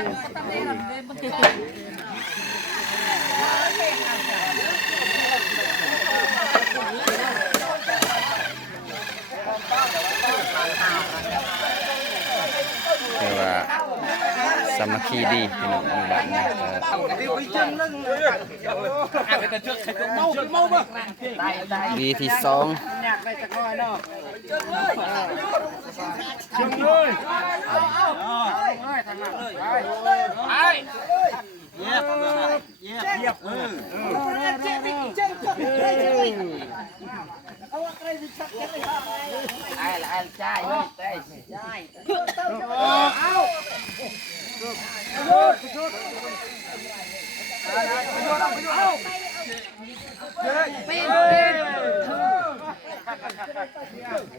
คือว่าสามัคคีดีพี่น้องหมู่บ้านนี้ดีที่สอง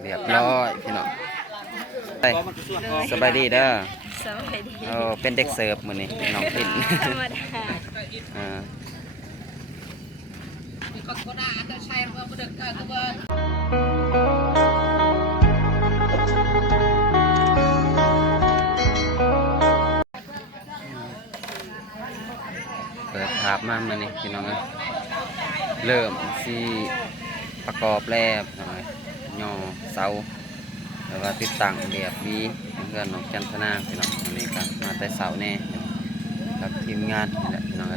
เรียบร้อยพี่น้องไปสบายดีเด้อสวัสดีเป็นเด็กเสิร์ฟมื้อนี้น้องปิ่นธรรมดาเปิดภาพมามื้อนี้พี่น้องเริ่มสิประกอบแล้วพี่น้องย่อเสาแล้วก็ติดตั้งเรียบดีเพื่อนน้องจันทนาพี่น้องวันนี้ก็มาแต่เสาแน่กับทีมงานนี่แหละพี่น้อง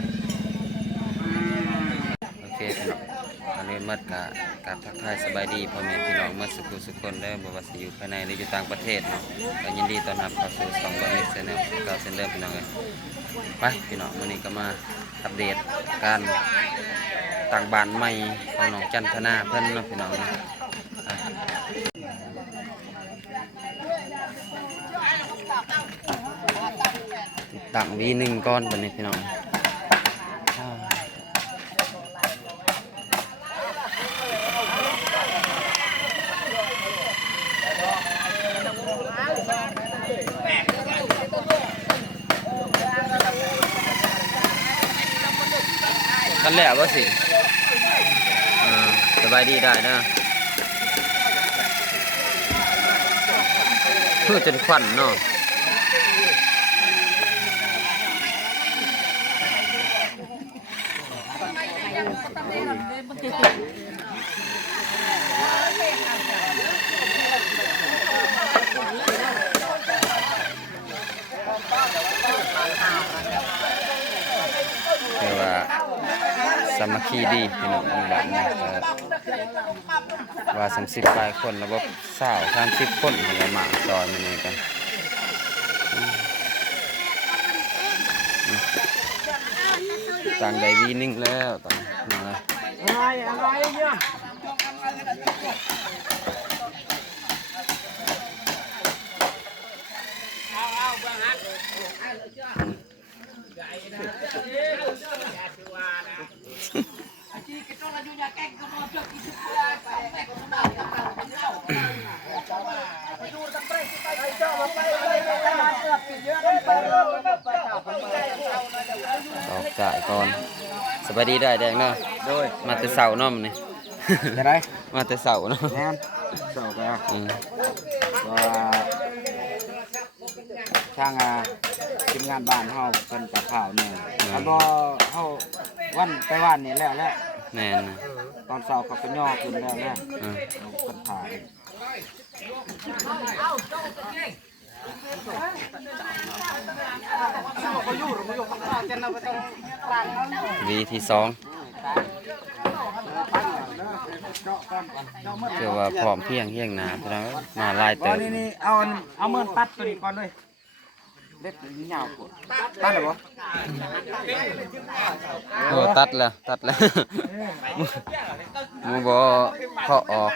โอเคพี่น้องอันนี้มัดกับทักทายสบายดีพ่อแม่พี่น้องเมื่อสุขคนได้บ่ว่าสิอยู่ภายในหรืออยู่ต่างประเทศเนาะก็ยินดีต้อนรับเข้าสู่ช่องบอลนิกเซนแนลเก่าเซนเดิมพี่น้องไปพี่น้องวันนี้ก็มาอัปเดตการต่างบ้านใหม่ของน้องจันทนาเพิ่นเนาะพี่น้องเนาะตั้งV1ก้อนบัดนี้พี่น้องกันแล้วว่าสิสบายดีได้นะคือจนควันเนาะคือว่าสามัคคีดีพี่น้องหมู่บ้านนี้ว่า30 ปลายคนระบบ30 คนอะไรมาซอยมันนี่กันต่างใดV1แล้วต่างมาอะไรเนี่ยออกจ่ายก่อนสบายดีได้แดงเนาะโดยมาแต่เสาเนาะมันนี่จะได้มาแต่เสาเนาะแน่นเสาก็ช่างทีมงานบ้านเฮาเป็นตะข่าวเนี่ยแล้วก็เฮาวันไปวันนี่แล้วแน่นตอนเสาเขาก็ย่อขึ้นแล้วคนถ่ายวีที่สองเชื่อว่าพร้อมเพียงหนาเพราะมาลายเติมนี่เอาเมื่อตัดตัวนี้ก่อนเลยเล็ดยาวกว่าตัดหรอโอ้ตัดแล้วมูบอเคาะออก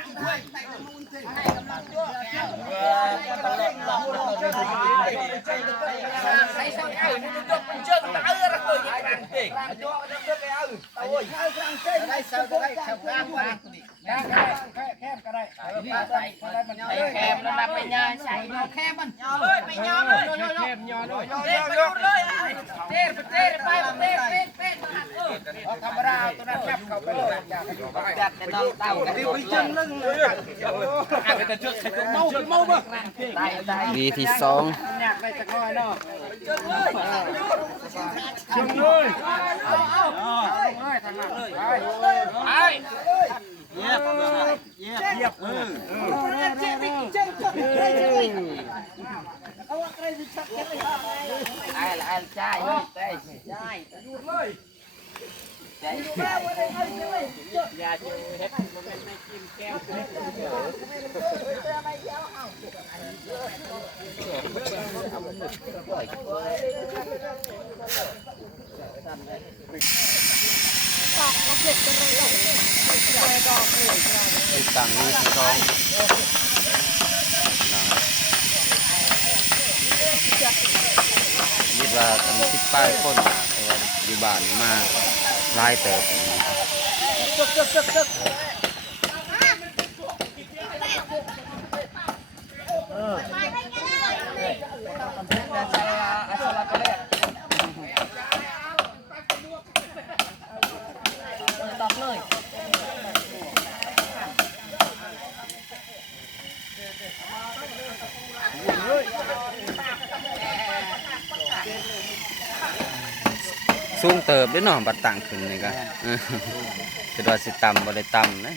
แคมแล้วนับไปยาใส่แคมมันไปยอมเลยเต้ไปไป ธรรมดาตัวนั้นแคบเข้าไปเลยจัดในน้องเต้ากันไปจึงนึงเลยไปแต่เชือกใส่ตัวเมาบ่วีที่2อยากได้จักน้อยเนาะจึงเลยเยียบไอ้ใจอย่าจะเฮ็ดมันไม่กินแก้วที่ต่างนี้ที่2คิดว่าทำ10 ป้ายคนแต่ว่าอยู่บ้านมาหลายเติบสูงเติบด้วยเนาะบัดต่างขึ้นนี่ก็คิดว่าสิต่ำบ่ได้ต่ำนะ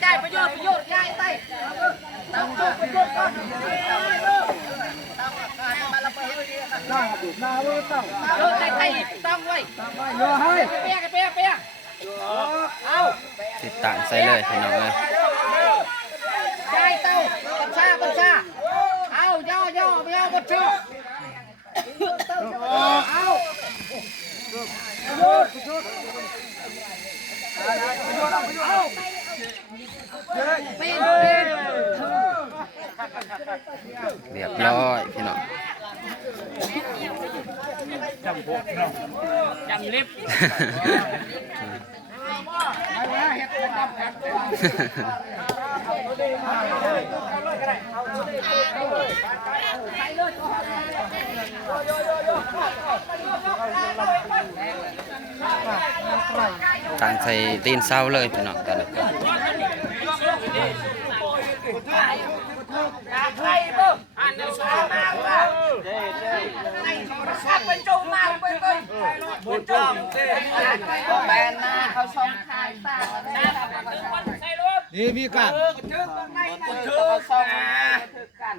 ใจประโยชน์ใจไต้ต้องประโยชน์ก่อนต้องไว้เปียกเอา ติดต่างใส่เลยพี่น้องเอ้ย ใจเต้าบัญชาเอาย่อไม่เอาบัญชาเอาปีน เรียบร้อยพี่น้อง จำลิฟต่างใส่ตีนเศร้าเลยพี่น้องตอนนี้นี่มีกัน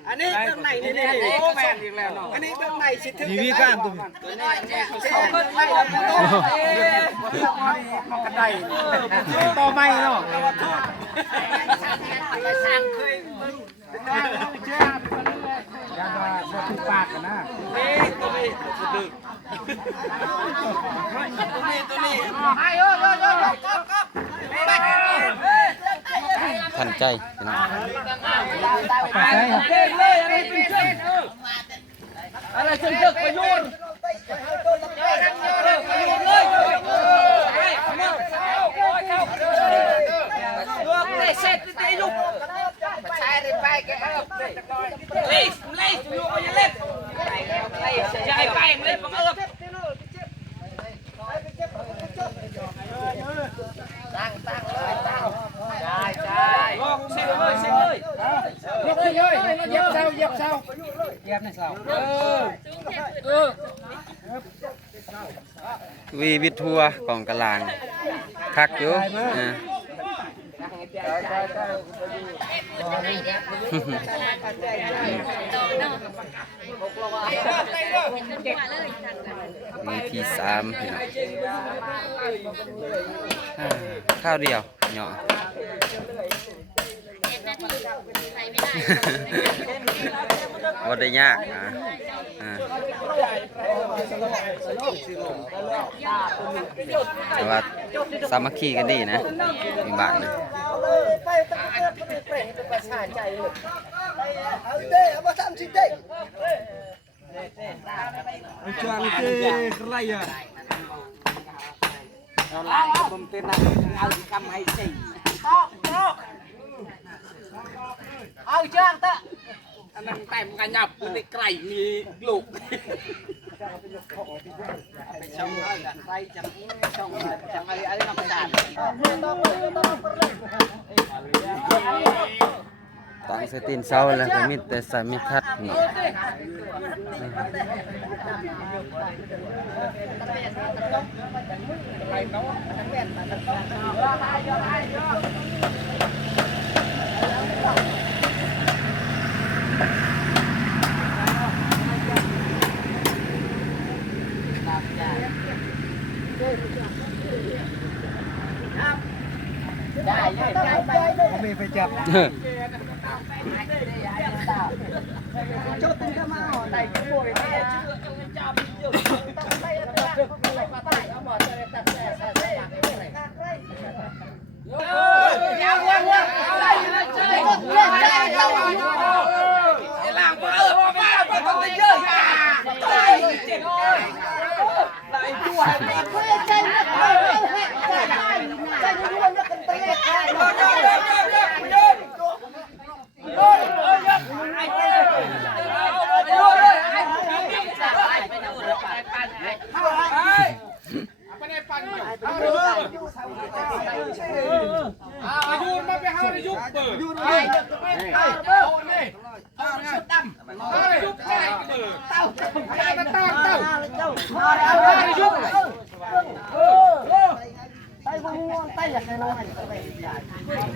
อันนี้เรื่องไหนนี่โอ้แมนอีกแล้วเนาะอันนี้เรื่องไหนสิถึง นี่มีกันตุ้ม กันได้ต่อไม่เนาะสร้างเคยยาว่าบ่ถูกปากกันนะตัวนี้ให้ทันใจพี่น้อง อะไรจนเจอประโยชน์เสร็จตีลูกใช้ได้ไปแกเล่ลูกอย่าเล่นใช้ไปเล่นบังเอิญตั้งเลยใช่ลองเสียเลยยกเลยเหยียบเสาเหยียบในเสาวีวิทัวกองกลางคักอยู่วีที่3พี่น้องข้าวเดียวเนาะ บ่ได้ยากนะแต่ว่าสามัคคีกันดีนะมีบ้านนะ ผมเป็นนักเอากำให้สิ เอาเชือกเถอะอันนั้นแต่มกันหยับในไก่มีลูกไปช่องไก่จังช่องจังไอ้น้ำตาล ตั้งสตินเสาแล้วก็มีแต่ใส่มีทัดนี่ผมมีไปจับ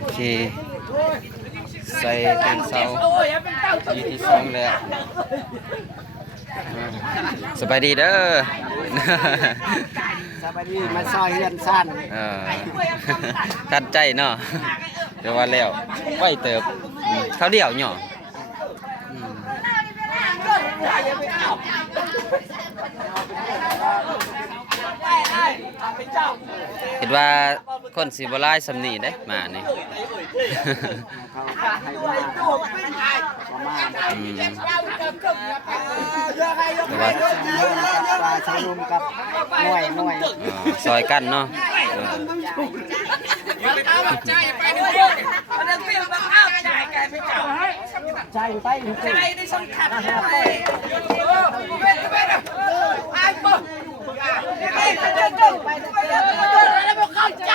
โอเคใส่ตีนเสาอยู่ที่สองแล้วสบายดีเด้อ สบายดีมาซอยเฮือนสั้น ทัดใจเนาะเดี๋ยวว่าแล้วไว้เติบเขาเดี่ยวเนาะเห็นว่าคนสิบ่หลายสำนีเด้มานี่ แต่ว่า ปลาชะลุมกับหน่วย ซอยกันเนาะ ใจไปนี่เรื่องอันนั้นเป็นบังคับใจแกไม่เจ้า ใจไป ใจนี่สำคัญเลยเป็นไอ้ปุ๊บไอ้เจ้าไปแล้วบอกเข้าใจ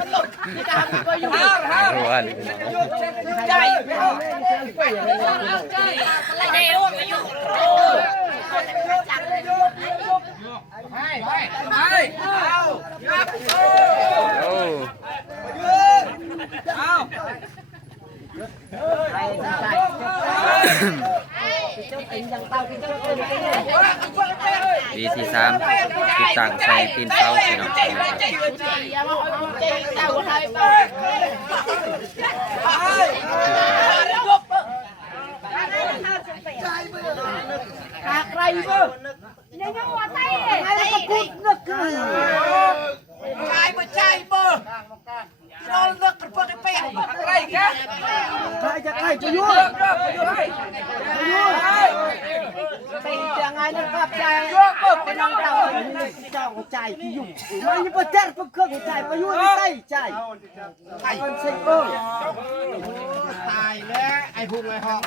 มันหลุดจะทำก็อยู่ รู้ว่า ใจใจรู้ก็อยู่ไปเอาครับ โอ้ ดีที่สามติดตั้งใส่ตีนเสาพี่น้องใจที่อยู่มันมีประจักษ์ประเครื่องใจประยุทธ์ใต้ใจไอ้คนเซ็งตายแล้วไอ้พวกไอ้หอก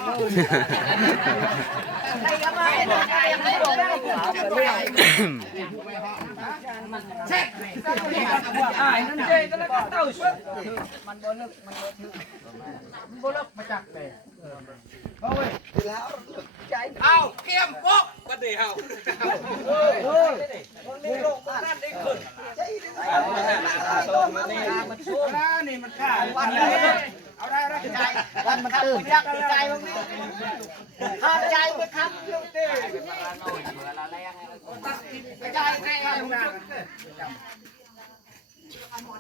เช็ดนั่นเจก็แล้วก็เต้าชุดมันบลึกมาจากไหนเอาเกี่ยมปกก็ดีเอานี่มันขาดเอาได้แล้วใจวันมันตื่นยักษ์ใจมันข้าใจไปครับลูกเต้ใจใจ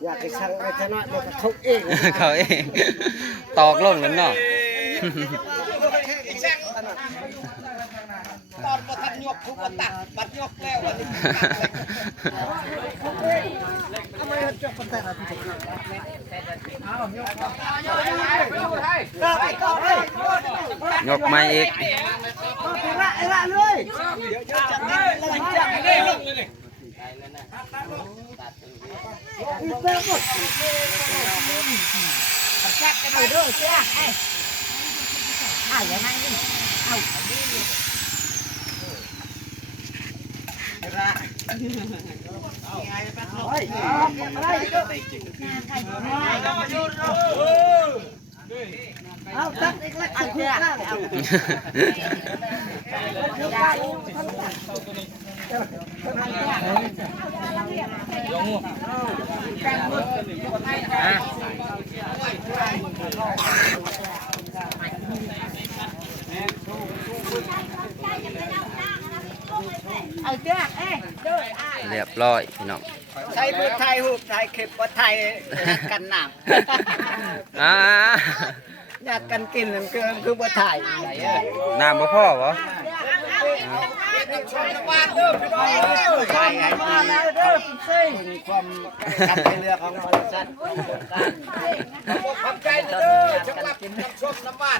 อยากให้ช่างไปชนะมันก็ทุกเอง เขาเองตอกลงแล้วเนาะ ตอนมาทันยกทุกวันตัดบัดยกแล้ววันนี้ทำไมจบกันแต่ละทียกไม้อีก ละเลยจับได้เลยจับได้ลงเลยอีกแล้วหมดจับกันไปด้วยเจ้าไอ้อย่างนั้นดิเอาเอาตัดอีกแล้วเอาเพื่อเอาเจ้าเอ้ย เรียบร้อยพี่น้อง ใช้เพื่อไทยหูไทยเข็บว่าไทยกันหนัก อ่า อยากกันกินมันคือว่าไทย น้ำบ่พ่อบ่ ชมน้ำมันเด้อพี่น้องชมน้ำมันแล้วเด้อพี่ซิ่งความการเรือของบริษัทขอบใจเด้อสำหรับน้ำชมน้ำมัน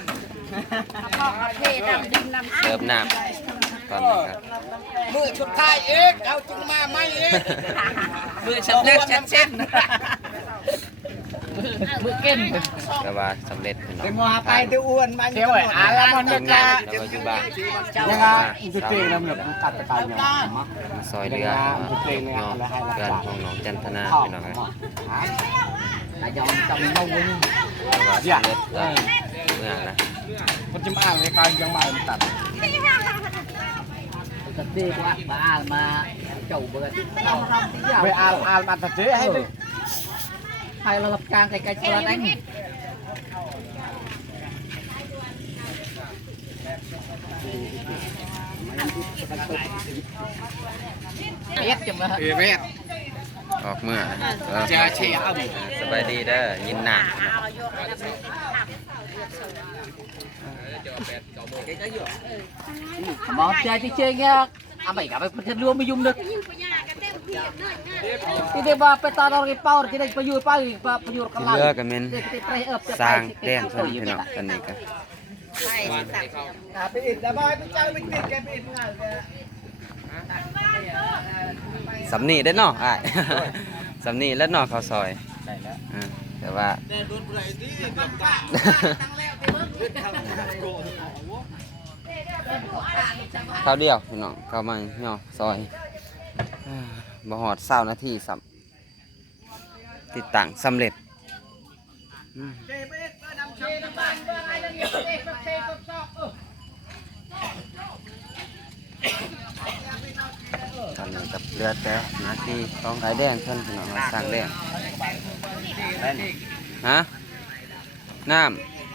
เสิร์ฟน้ำตอนนี้ครับ มือชุดไทยเองเอาจึงมาไม่เองมือฉันเล็กฉันเส้นมือเก่ง แต่ว่าสำเร็จพี่น้อง เป็นมอไปดูอ้วนมันเที่ยวอ่ะแล้วมัน เติ จะ มน้ำแล้วก็อยู่บ้าน ยังไงจะเก่งแล้วแบบกัดตะการอย่าง มาซอยเรือเนาะเพื่อนของน้องจันทนาพี่น้องเลย ยอมจำเมาวุ้น แต่ว่าสำเร็จแล้วเมื่อนะ มันจะมาอ่านในการยังมาตัด ตัดตีกว่ามาเจ้าเบิร์ด ไปอ่านมาตัดเจ๊ให้ดิ ใครเรารับการไกลๆตัวนั้นเอ็ดจังเลย เวท ออกเมื่อเออ จะเชี่ยว สบายดีเด้อยินหนัก มองใจที่เชียงเงี้ยอ่ะไม่กับไปพัฒนาไม่ยุ่งดึกที่เดี๋ยวว่าไปตอนเราไปเป่าที่ได้ประโยชน์ไปประโยชน์กัน เรือก็เป็นสร้างแต้มเพิ่นพี่น้องตอนนี้ก็ ไปอิดแต่บอยไปเจ้าไปติดแกไปอิดงานเลย สำนีได้อเนาะอ้าย สำนีแล้วเนาะข้าวซอยแต่ว่า ข้าวเดียวพี่น้องข้าวมันเนาะซอยบ่หอด20 นาทีสับติดตั้งสำเร็จตอนนี้กับเรือแต่หนาทีต้องไข่แดงเพิ่นพี่น้องมาสร้างแดงฮะน้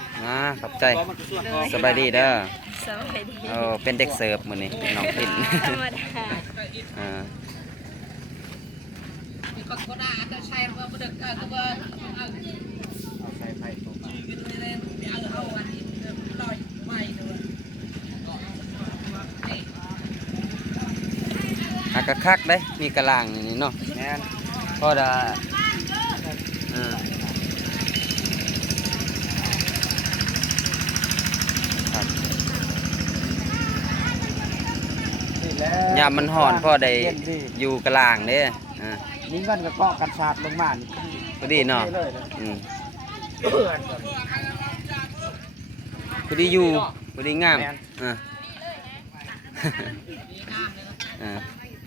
ำขอบใจสบายดีเด้อ สวัสดี เป็นเด็กเสิร์ฟมื้อนี้น้องพิน ธรรมดา อ่าอากะคักได้มีกระลางอย่างนี้เนาะพอดาครับยามมันห่อนพอได้อยู่กระลางเด้อ่า มีเงินกับเกาะกันชาดลงมานี่ พอดีเนาะอืมพอดีอยู่พอดีงามอ่า อ่า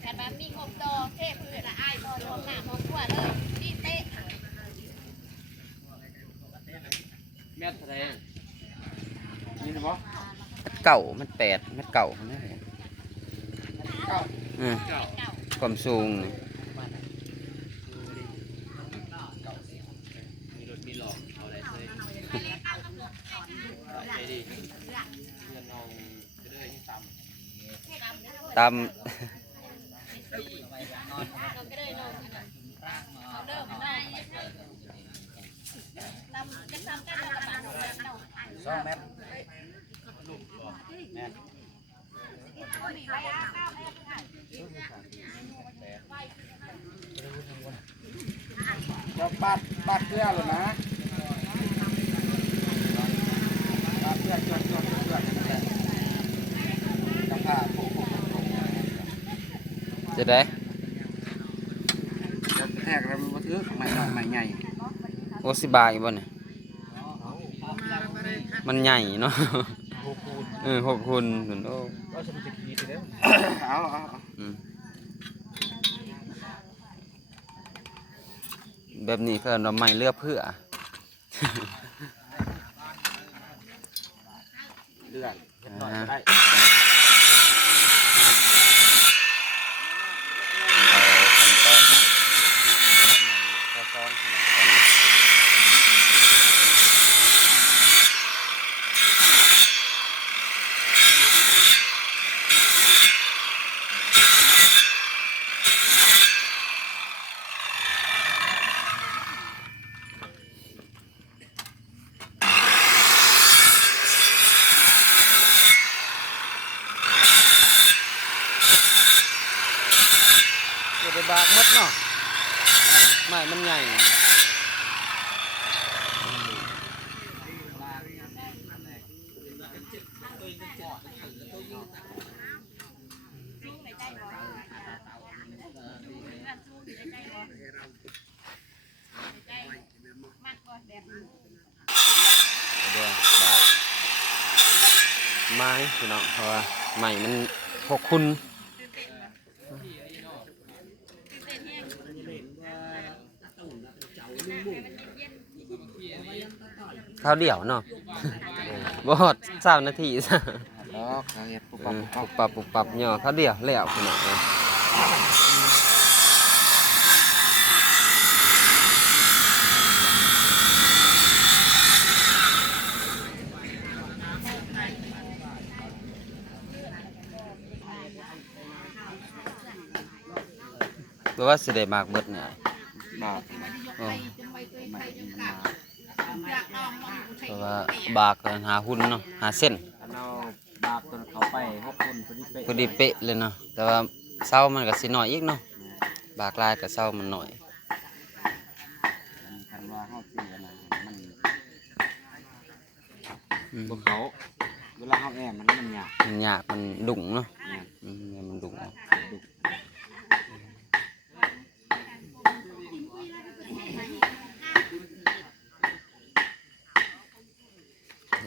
แต่บ้านมีงบโตเทพพื้นละอ้ายพอลงหน้ามองขวดเลยนี่เตะ เม็ดอะไร นี่นะบ่ เก่ามัน8 เมตรเก่านะความสูงนี่ตาม 2 เมตรแม่นจะปัดเกลือเลยนะปัดเกลือจนกระเพาะ จะได้ จะแทกแล้วมันบ่ถือใหม่น้อยใหม่ใหญ่ โอสิบายบ่เนี่ยมันใหญ่เนาะ6 คูณโอ้ เอา อืมแบบนี้คือเราไม่เลือกเพื่อ เลือดเห็ดหน่อยก็ได้ เอาขั้นตอนข้อ2ขนาดกันจะได้บากหมดเนาะไม่มันใหญ่เดี๋ยวบากไม้พี่น้องเพราะว่าไม้มัน6 คูณข้าวเดี่ยวเนาะ บ่ฮอด3 นาทีซะ ดอกเขาเห็ดปุ๊บปั๊บ ปุบปับย่อข้าวเดี่ยวแล้วพี่น้องเอ้ยบ่ว่าสิได้มากเบิดเนี่ย บาก โอ้ ไม่มา เพราะว่าบากก็หาหุ่นเนาะหาเส้น ถ้าเราบากตัวเขาไป6 คนพอดีเป๊ะพอดีเป๊ะเลยเนาะแต่ว่าเช้ามันก็สิน้อยอีกเนาะบากลายก็เช้ามันน้อย คันว่าเฮาสิอันนั้นมัน อืม บ่เขาเวลาเฮาแอมมันยาก มันยากมันดุ่งเนาะ เนี่ย มันดุ่ง ดุ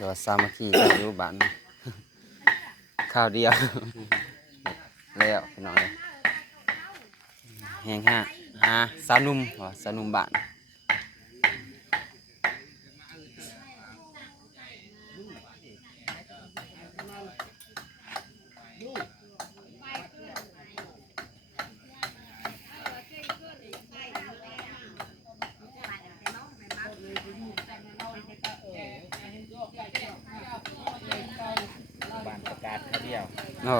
เดี๋ยวสามัคคีกันอยู่บ้าน ข้าวเดียว แล้วพี่น้องเลยแหงหาสาวหนุ่มว่าสาวหนุ่มบ้านบ้านประกาศเขาเดียว โอ้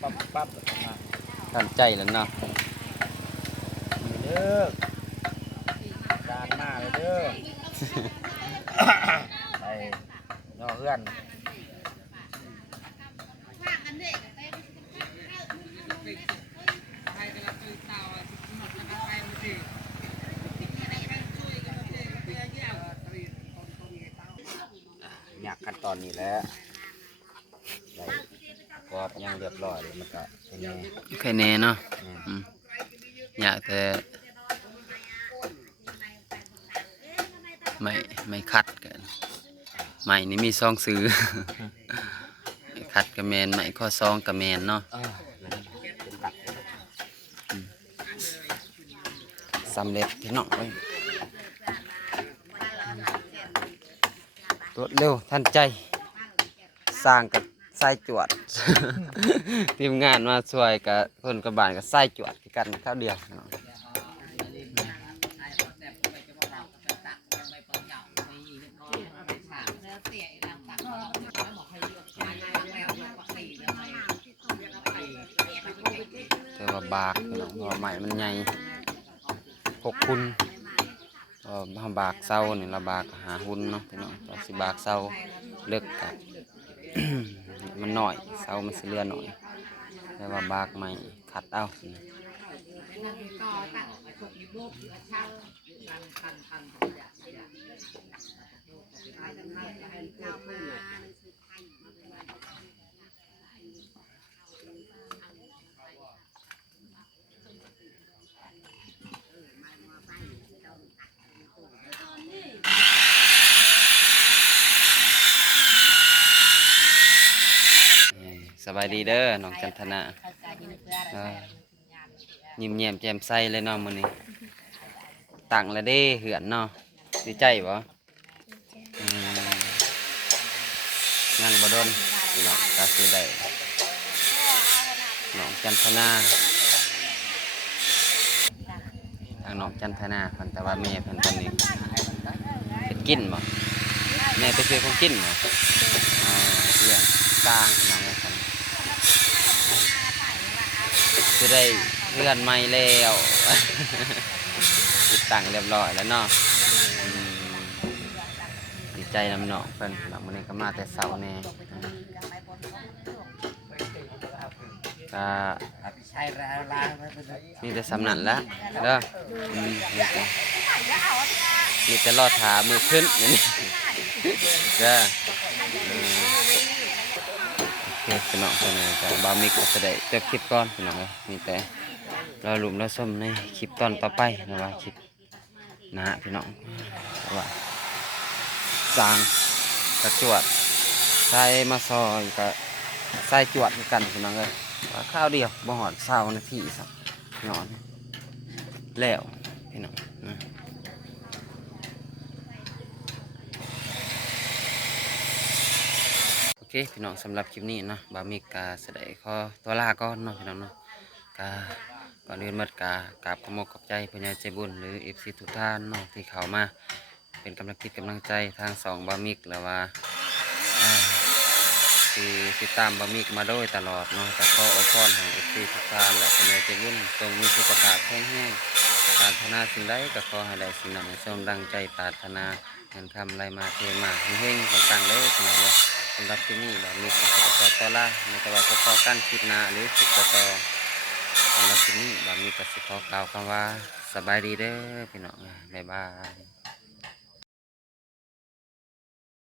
ปั๊บมา ทันใจแล้วเนาะ เด้อการหน้าเลยเด้อ ไปนอเพื่อน อยากขั้นตอนนี้แหล้วได้กรอบย่างเรียบร้อยเลยมันก็เป็นไง แค่แน่เนาะอืมอยากแต่ไม่คัดกันใหม่นี่มีซองซื้อ ไม่คัดกระแมนใหม่ข้อซองกระแมนเนาะ เป็นตัก สำเร็จพี่น้องเอ้ยรวดเร็วทันใจสร้างกับไส้จวด ทีมงานมาช่วยกับคนกระบาลกับไส้จวดคือกันข้าวเดียวเนาะแต่ว่าบากพี่น้องเพราะว่าใหม่มันใหญ่6 คูณบากเศร้านี่ละบากหาหุ่นเนาะพี่น้องต่อสิบากเศร้า เลิกกับ มันหน่อยเสามันสิเรือหน่อยแต่ว่าบากไม่ขัดเอาสบายดีเด้อน้องจันทนายิ้มแย้มแจ่มใสเลยเนาะมื้อนี้ตั้งแล้วเด้เหือนเนาะดีใจบ่นั่งบ่โดนเนาะก็สิได้น้องจันทนาทางน้องจันทนาเพิ่นแต่ว่าแม่เพิ่นตอนนี้เป็นกินบ่แม่ไปซื้อของกินบ่เรื่องกลางน้องเพิ่นสิได้เพื่อนใหม่แล้วติดตั้งเรียบร้อยแล้วเนาะดีใจนำน้องเพิ่นหลังมื้อนี้ก็มาแต่เช้าแน่ก็มีแต่สำนันแล้วเด้อมีแต่รอถามือขึ้นอย่างนี้เด้อโอเคพี่น้องคนนี้ก็บ่าวมิกก็จะได้จบคลิปก่อนพี่น้องเลยมีแต่รอลุ่มรอส้มในคลิปตอนต่อไปนะว่าคลิปนะฮะพี่น้องว่าสร้างกระจวดใส่มาซอยก็ใส่จวดกันพี่น้องเลยข้าวเดียวบ่หอด20 นาทีสักนอนแล้วพี่น้องโอเคพี่น้องสำหรับคลิปนี้เนาะบ่าวมิกกาแสดงขอตัวลาก่อนเนาะพี่น้องเนาะกาก่อนอื่นมัดกากราบขอบใจผู้ใหญ่ใจบุญหรือ FC ทุกท่านเนาะที่เข้ามาเป็นกำลังใจทาง2บ่าวมิกแล้วว่าที่ติดตามบ่าวมิกมาโดยตลอดเนาะแต่ขออวยพรให้ FC ทุกท่านและผู้ใหญ่ใจบุญจงมีสุขภาพแข็งแรงปรารถนาสิ่งใดก็ขอให้ได้สิ่งนั้นสมดังใจปรารถนาเงินคำไหลมาเทมาเฮงๆต่างๆเลยพี่น้องเลยสำหรับที่นี่บ่าวมิกก็ขอตัวลาไม่แต่ว่าพอกันคลิปหน้าหรือคลิปต่อสำหรับที่นี่บ่าวมิกก็สิขอกล่าวคำว่าสบายดีเด้อพี่น้องบ๊ายบาย